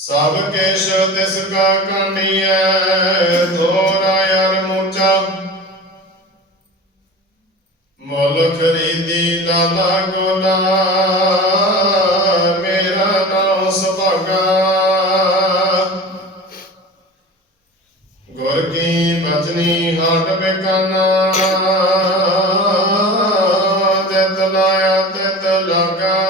ਸਭ ਕੇਸ਼ ਤਿਸ ਕਾ ਕਾਣੀਐ ਧੋਰਾ ਯਰ ਮੂਚਾ। ਮੁਲ ਖਰੀਦੀ ਲਾਲਾ ਗੋਲਾ, ਮੇਰਾ ਨਾਮ ਸੁਭਾਗਾ ਗੁਰ ਕੀ ਬਚਨੀ ਹਟ ਬੇਕਾਨਾ ਤੇ ਤਲਾਇਆ ਤੇ ਤਲਾਗਾ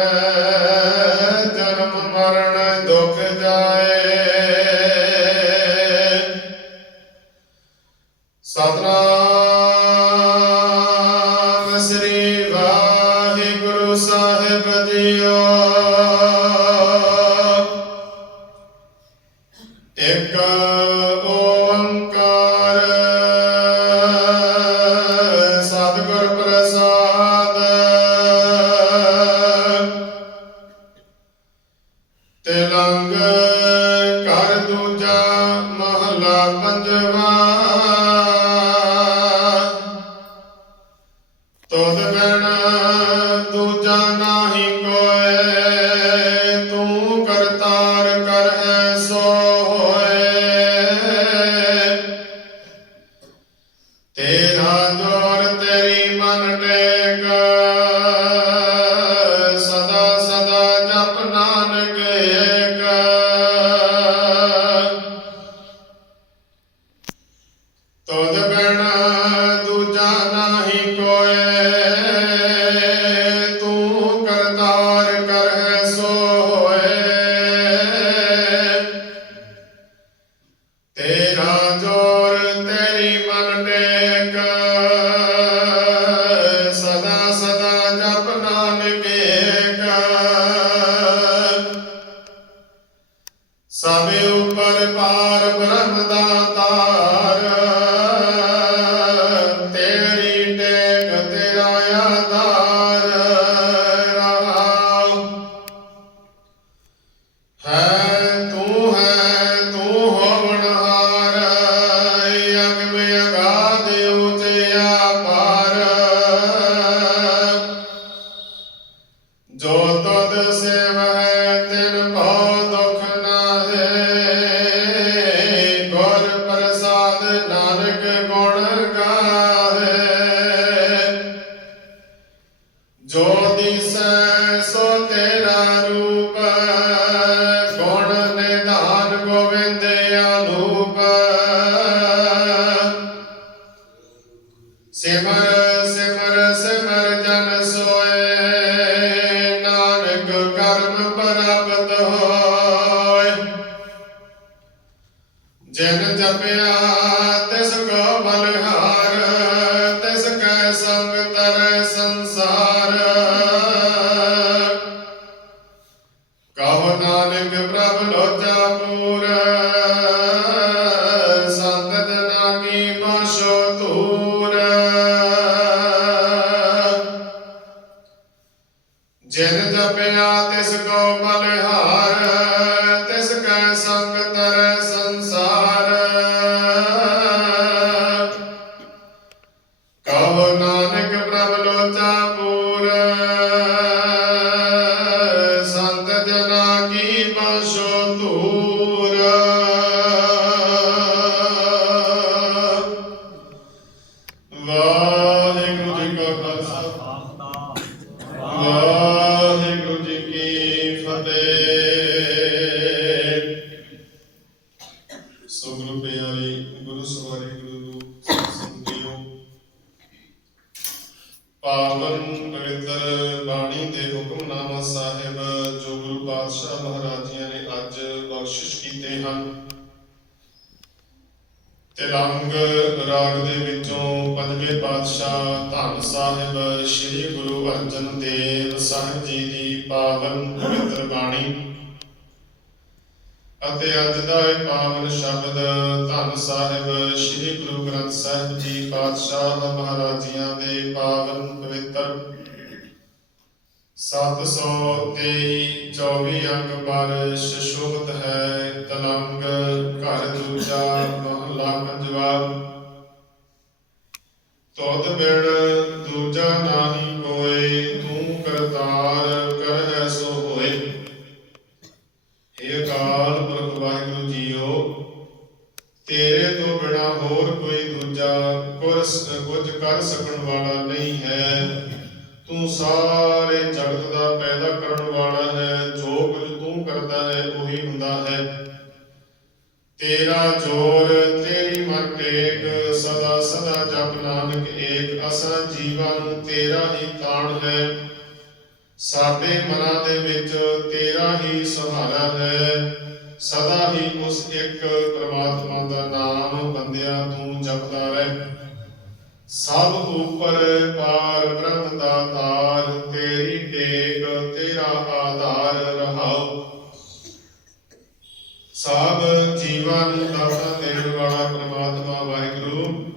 الله ਪ੍ਰਗਟ ਹੋਏ। ਜਨ ਜਪਿਆ ਜਿਨ ਜਪਿਆ ਤਿਸ ਕੋ ਮਲਿਹਾਰ ਬਖਸ਼ਿਸ਼ ਕੀਤੇ ਹਨ। ਤਿਲੰਗ ਰਾਗ ਦੇ ਵਿੱਚੋਂ ਪੰਜਵੇਂ ਪਾਤਸ਼ਾਹ ਧੰਨ ਸਾਹਿਬ ਸ੍ਰੀ ਗੁਰੂ ਅਰਜਨ ਦੇਵ ਸਾਹਿਬ ਜੀ ਦੀ ਪਾਵਨ ਪਵਿੱਤਰ ਬਾਣੀ। ਅਤੇ ਅੱਜ ਦਾ ਇਹ ਪਾਵਨ ਸ਼ਬਦ ਧੰਨ ਸਾਹਿਬ ਸ੍ਰੀ ਗੁਰੂ ਗ੍ਰੰਥ ਸਾਹਿਬ ਜੀ ਪਾਤਸ਼ਾਹ ਮਹਾਰਾਜੀਆਂ ਦੇ ਪਾਵਨ ਪਵਿੱਤਰ 723 24 ਅੰਗ ਪਰ ਸ਼ਸ਼ੋਭਤ ਹੈ ਤਲੰਗ, ਘਰ ਦੂਜਾ ਮਹਲਾ ਪੰਜਵਾ। ਤੋਦ ਬਿਨ ਦੂਜਾ ਨਾਹੀ ਕੋਏ ਤੂੰ ਕਰਤਾਰ ਕਰਹਿ ਸੋ ਹੋਏ। ਇਹ ਅਕਾਲ ਪੁਰਖ ਵਾਹਿਗੁਰੂ ਜੀਓ, ਤੇਰੇ ਤੋਂ ਬਿਨਾ ਹੋਰ ਕੋਈ ਦੂਜਾ ਕੁਰਸ, ਕੁਝ ਕਰ ਸਕਣ ਵਾਲਾ ਨਹੀਂ ਹੈ। ਤੂੰ ਸਾਰੇ ਜਗਤ ਦਾ ਪੈਦਾ ਕਰਨ ਵਾਲਾ ਹੈ, ਜੋ ਕੁਝ ਤੂੰ ਕਰਦਾ ਹੈ, ਉਹੀ ਹੁੰਦਾ ਹੈ। ਤੇਰਾ ਜੋਰ, ਤੇਰੀ ਮਨ ਟੇਕ ਸਦਾ ਸਦਾ ਜਪ ਨਾਨਕ ਏਕ ਅਸਾਂ ਜੀਵਾਂ ਨੂੰ ਤੇਰਾ ਹੀ ਤਾਣ ਹੈ। ਸਾਡੇ ਮਨਾਂ ਦੇ ਵਿੱਚ ਤੇਰਾ ਹੀ ਸਹਾਰਾ ਹੈ। ਸਦਾ ਹੀ ਉਸ ਇੱਕ ਪ੍ਰਮਾਤਮਾ ਦਾ ਨਾਮ ਬੰਦਿਆ ਤੂੰ ਜਪਦਾ ਰਹਿ। ਸਭ ਉਪਰ ਪਾਰ ਬ੍ਰਹਮ ਦਾ ਤਾਰ ਤੇਰੀ ਟੇਕ, ਤੇਰਾ ਆਧਾਰ ਰਹਾਉ। ਸਭ ਜੀਵਾਂ ਨੂੰ ਦਾਤਾ ਦੇਣ ਵਾਲਾ ਪ੍ਰਮਾਤਮਾ ਵਾਹਿਗੁਰੂ,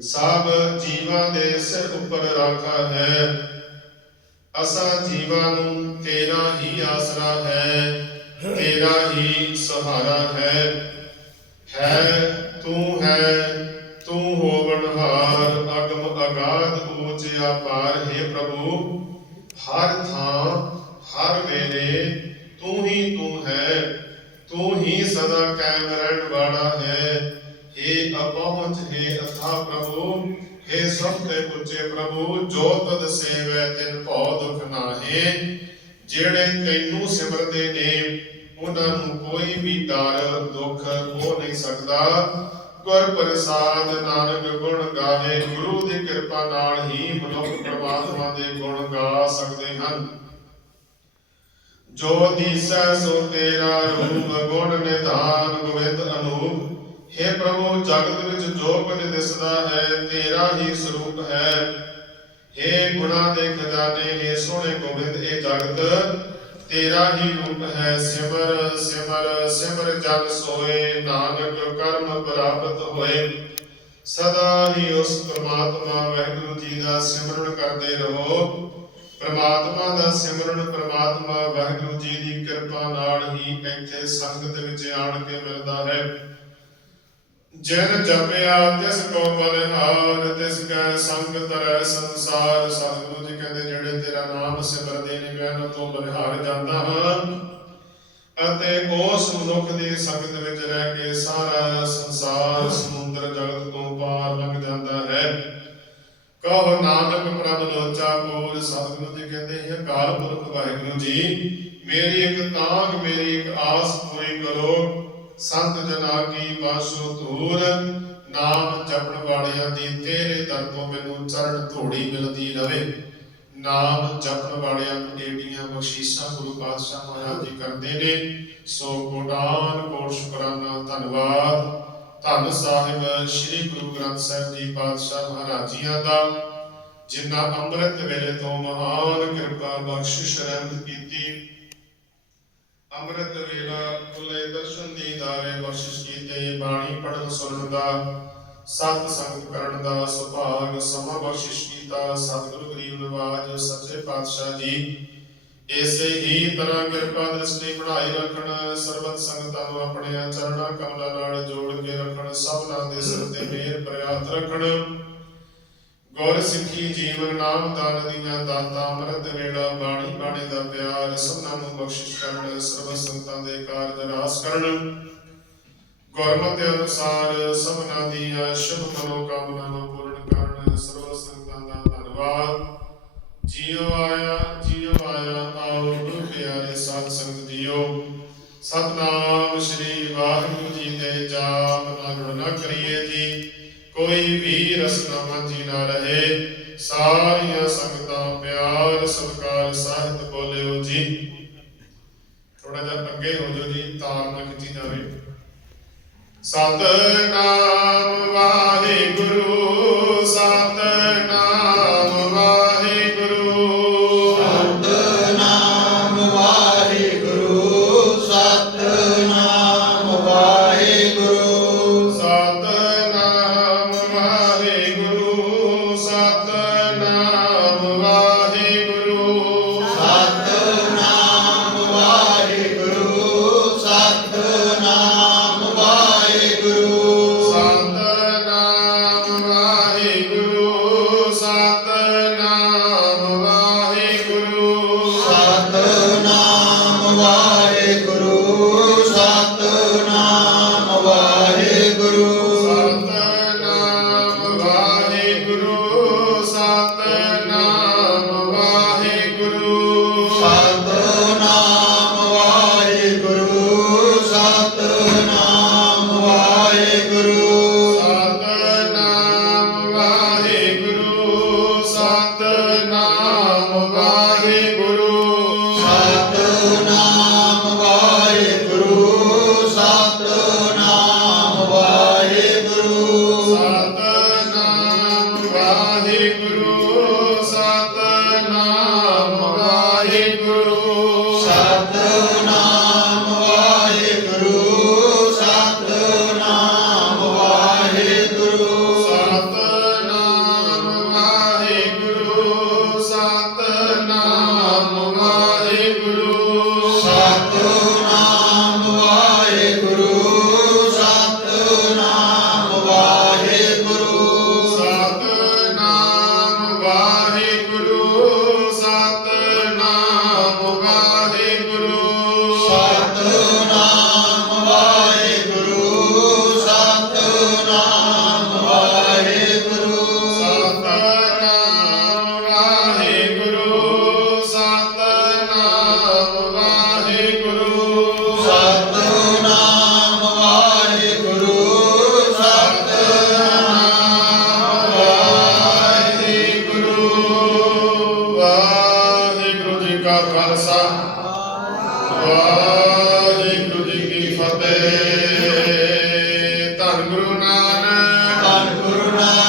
ਸਭ ਜੀਵਾਂ ਦੇ ਸਿਰ ਉੱਪਰ ਰਾਖਾ ਹੈ। ਅਸਾਂ ਜੀਵਾਂ ਨੂੰ ਤੇਰਾ ਹੀ ਆਸਰਾ ਹੈ, ਤੇਰਾ ਹੀ ਸਹਾਰਾ ਹੈ। ਹੈ, ਤੂੰ ਹੈ, ਤੂੰ ਹੋਵਨਹਾਰ ਅਗਮ ਅਗਾਧ ਊਚ ਅਪਾਰ ਹੈ ਪ੍ਰਭੂ, ਹਰ ਥਾਂ, ਹਰ ਵੇਲੇ ਤੂੰ ਹੀ ਤੂੰ ਹੈ, ਤੂੰ ਹੀ ਸਦਾ ਕਾਇਮ ਰਹਿਣ ਵਾਲਾ ਹੈ। हे ਅਪਹੁੰਚ, ਹੈ ਅਥਾ ਪ੍ਰਭੂ हे ਸਭ ਤੇ ਉੱਚੇ ਪ੍ਰਭੂ, ਜੋ ਤਦ ਸੇਵੈ, ਤਿਨ ਭਉ ਦੁਖ ਨਾਹੇ। ਜਿਹੜੇ ਤੈਨੂੰ ਸਿਮਰਦੇ ਨੇ, ਉਹਨਾਂ ਨੂੰ ਕੋਈ ਵੀ ਡਰ, ਦੁੱਖ ਹੋ ਨਹੀਂ ਸਕਦਾ। ਗੁਰ ਪ੍ਰਸਾਦ ਨਾਨਕ ਗੁਣ ਗਾਵੇ ਗੁਰੂ ਦੀ ਕਿਰਪਾ ਨਾਲ ਹੀ ਮਨੁੱਖ ਪ੍ਰਮਾਤਮਾ ਦੇ ਗੁਣ ਗਾ ਸਕਦੇ ਹਨ। ਜੋ ਦੀਸੈ ਸੋ ਤੇਰਾ ਰੂਪ, ਗੁਣ ਨਿਧਾਨ ਗੋਵਿੰਦ ਅਨੂਪ। हे ਪ੍ਰਭੂ, ਜਗਤ ਵਿੱਚ ਜੋ ਕੁਝ ਦਿਸਦਾ ਹੈ, ਤੇਰਾ ਹੀ ਸਰੂਪ ਹੈ। हे ਗੁਣਾ ਦੇ ਖਜ਼ਾਨੇ ਇਹ ਸੋਹਣੇ ਗੋਬਿੰਦ, ਇਹ ਜਗਤ ਤੇਰਾ ਹੀ ਰੂਪ ਹੈ ਸਿਮਰ ਸਿਮਰ ਸਿਮਰ ਜਨ ਸੋਏ, ਨਾਨਕ ਕਰਮ ਪ੍ਰਾਪਤ ਹੋਏ। ਸਦਾ ਹੀ ਉਸ ਪ੍ਰਮਾਤਮਾ ਵਾਹਿਗੁਰੂ ਜੀ ਦਾ ਸਿਮਰਨ ਕਰਦੇ ਰਹੋ। ਪ੍ਰਮਾਤਮਾ ਦਾ ਸਿਮਰਨ ਪ੍ਰਮਾਤਮਾ ਵਾਹਿਗੁਰੂ ਜੀ ਦੀ ਕਿਰਪਾ ਨਾਲ ਹੀ ਇੱਥੇ ਸੰਗਤ ਵਿੱਚ ਆਣ ਕੇ ਮਿਲਦਾ ਹੈ। ਜਿਨ ਜਪਿਆ, ਤਿਸ ਕੋ ਬਲਿਹਾਰ, ਤਿਸ ਕੈ ਸੰਗ ਤਰੈ ਸੰਸਾਰ। ਸਤਿਗੁਰੂ ਜੀ ਕਹਿੰਦੇ, ਜਿਹੜੇ ਤੇਰਾ ਨਾਮ ਸਿਮਰਦੇ ਨੇ ਤੋਂ ਬਲਿਹਾਰ ਜਾਂਦਾ ਹਾਂ। ਅਤੇ ਉਸ ਮਨੁੱਖ ਦੀ ਸੰਗਤ ਵਿੱਚ ਰਹਿ ਕੇ ਸਾਰਾ ਸੰਸਾਰ ਸਮੁੰਦਰ ਜਗਤ ਤੋਂ ਪਾਰ ਲੰਘ ਜਾਂਦਾ ਹੈ। ਕਹੋ ਨਾਨਕ ਪ੍ਰਭ ਲੋਚਾ ਪੂਰ ਸਤਿਗੁਰੂ ਜੀ ਕਹਿੰਦੇ ਇਹ ਅਕਾਲ ਪੁਰਖ ਵਾਹਿਗੁਰੂ ਜੀ, ਮੇਰੀ ਇੱਕ ਤਾਂਗ, ਮੇਰੀ ਇੱਕ ਆਸ ਪੂਰੀ ਕਰੋ। ਸੰਤ ਜਨਾ ਕੀ ਬਾਸੋ ਧੂਰ, ਨਾਮ ਜਪਣ ਵਾਲਿਆਂ ਦੀ ਤੇਰੇ ਦਰ ਤੋਂ ਮੈਨੂੰ ਚਰਨ ਧੋੜੀ ਮਿਲਦੀ ਰਵੇ। ਨਾਮ ਜਪਣ ਵਾਲਿਆਂ ਨੂੰ ਏਡੀਆਂ ਬਖਸ਼ੀਸ਼ਾਂ ਗੁਰੂ ਪਾਤਸ਼ਾਹ ਮਹਾਰਾਜ ਜੀ ਕਰਦੇ ਨੇ। ਸੋ ਕੋਟਾਨ ਕੋਟ ਸ਼ੁਕਰਾਨਾ, ਧੰਨਵਾਦ। ਧੰਨ ਸਾਹਿਬ ਸ੍ਰੀ ਗੁਰੂ ਗ੍ਰੰਥ ਸਾਹਿਬ ਜੀ ਪਾਤਸ਼ਾਹ ਮਹਾਰਾਜੀਆਂ ਦਾ, ਜਿਨ੍ਹਾਂ ਅੰਮ੍ਰਿਤ ਵੇਲੇ ਤੋਂ ਮਹਾਨ ਕਿਰਪਾ ਬਖਸ਼ਿਸ਼ ਰਹਿਮਤ ਕੀਤੀ। ਅੰਮ੍ਰਿਤ ਵੇਲਾ ਖੁੱਲੇ ਦਰਸ਼ਨ ਦੀ ਦਾਰੇ ਬਖਸ਼ਿਸ਼ ਕੀਤੇ, ਬਾਣੀ ਪੜਨ ਸੁਣਨ ਦਾ, ਸਤ ਸੰਗ ਕਰਨ ਦਾ ਸੁਭਾਗ ਸਮਾਂ ਬਖਸ਼ਿਸ਼ ਕੀਤਾ ਸਤਿਗੁਰੂ ਗਰੀਬ ਨਿਵਾਜ ਸੱਚੇ ਪਾਤਸ਼ਾਹ ਜੀ। ਇਸੇ ਹੀ ਤਰ੍ਹਾਂ ਕਿਰਪਾ ਦ੍ਰਿਸ਼ਟੀ ਬਣਾਈ ਰੱਖਣ, ਸਰਬਤ ਸੰਗਤਾਂ ਨੂੰ ਆਪਣੇ ਚਰਣਾ ਕਮਲਾਂ ਨਾਲ ਜੋੜ ਕੇ ਰੱਖਣ, ਸਭਨਾਂ ਦੇ ਸਿਰ ਤੇ ਮਿਹਰ ਪ੍ਰਿਆਤ ਰੱਖਣ। ਗੁਰ ਸਿੱਖੀ ਜੀਵਨ ਨਾਮ ਦਾਨ ਦੀਆਂ ਦਾਤਾਂ, ਅੰਮ੍ਰਿਤ ਵੇਲਾ, ਬਾਣੀ ਬਾਣੀ ਦਾ ਪਿਆਰ, ਸਭਨਾਂ ਨੂੰ ਬਖਸ਼ਿਸ਼ ਕਰਨ ਸਰਬ ਸੰਗਤਾਂ ਦੇ ਕਾਰਜ ਰਾਸ ਕਰਨ। ਗੁਰਮਤਿ ਅਨੁਸਾਰ ਸਭਨਾਂ ਦੀਆਂ ਸ਼ੁਭ ਮਨੋ ਕਾਮਨਾਵਾਂ ਪੂਰਨ ਕਰਨ ਸਰਬ ਸਤਨਾਮ ਵਾਹਿਗੁਰੂ ਸਤਨਾਮ ਸਤਿਗੁਰੂ ਨਾਨਕ। ਸਤਿਗੁਰੂ ਨਾਨਕ।